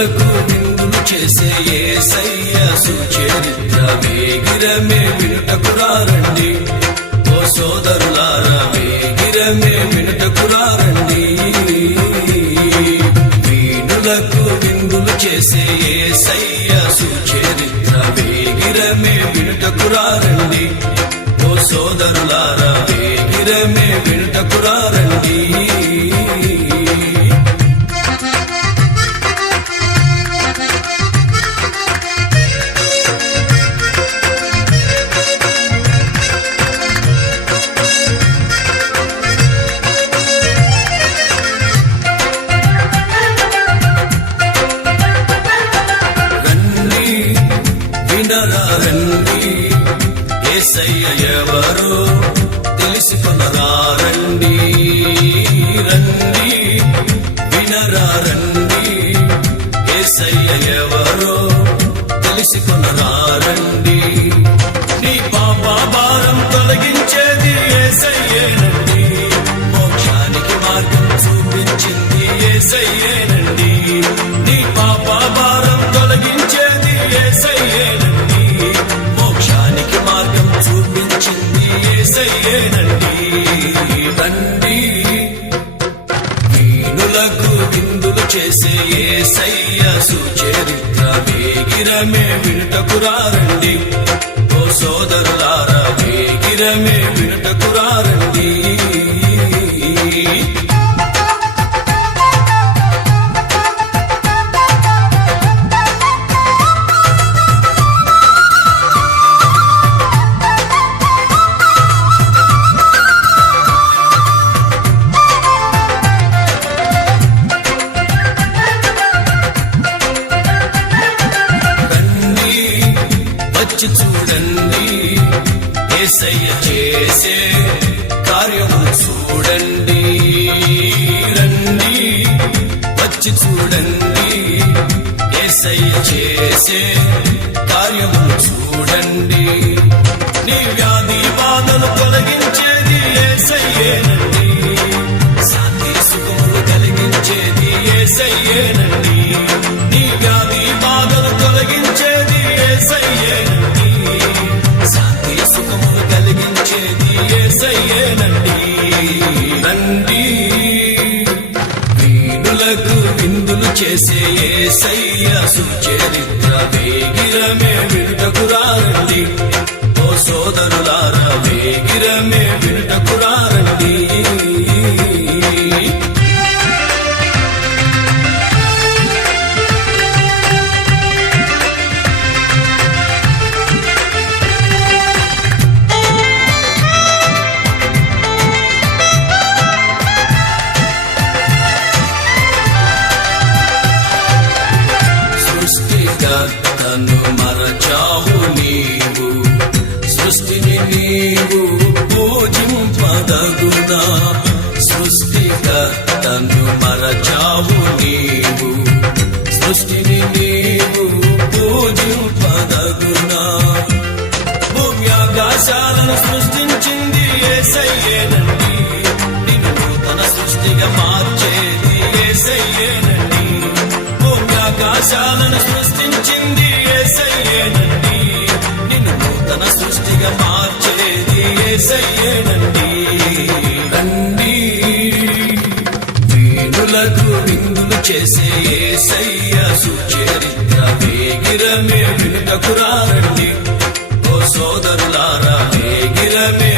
వీణులకు విందులు చేసే ఏసయ్య సుచరిత్ర వేగిరమే వినుటకు రండి ఓ సోదరులారా వేగిరమే వినుటకు రండి వీణులకు విందులు చేసే ఏసయ్య సుచరిత్ర వేగిరమే వినుటకు రండి ఓ సోదరులారా వేగిరమే వినుటకు రండి వినరా రండి ఏసయ్య ఎవరు తెలుసుకునరా రండి రండి ఏసయ్య ఎవరు తెలుసుకునరారండి నీ పాప భారం ఏసయ్యేనండి రండి వీణులకు విందులు చేసే ఏసయ్య సుచరిత్ర వేగిరమే వినుటకురారండి ఓ సోదరులారా వేగిరమే వినుటకురారండి వచ్చి చూడండి. ఏసయ్య చేసే కార్యము చూడండి. రండి. వచ్చి చూడండి. ఏసయ్య చేసే కార్యము చూడండి. నీ వ్యాధి బాధలు తొలగించేది ఏసయ్యేనండి. శాంతి సుఖములు కలిగించేది ఏసయ్యేనండి. నీ వ్యాధి ఏసయ్యేనండి నండి వీణులకు విందులు చేసే ఏసయ్య సుచరిత్ర వేగిరమే వినుటకురారండి ఓ సోదరులారా వేగిరమే వింటకురా నీవు పూజింపదగునా సృష్టికర్తను మరచావు నీవు. సృష్టిని నీవు పూజింపదగునా భూమి ఆకాశాలను సృష్టించింది ఏసయ్యేనండి నిన్ను. నూతన సృష్టిగా మార్చేది ఏసయ్యేనండి భూమి ఆకాశాలను చేసే ఏసయ్య సుచరిత్ర వేగిరమే వినుటకురారండి ఓ సోదరులారా వేగిరమే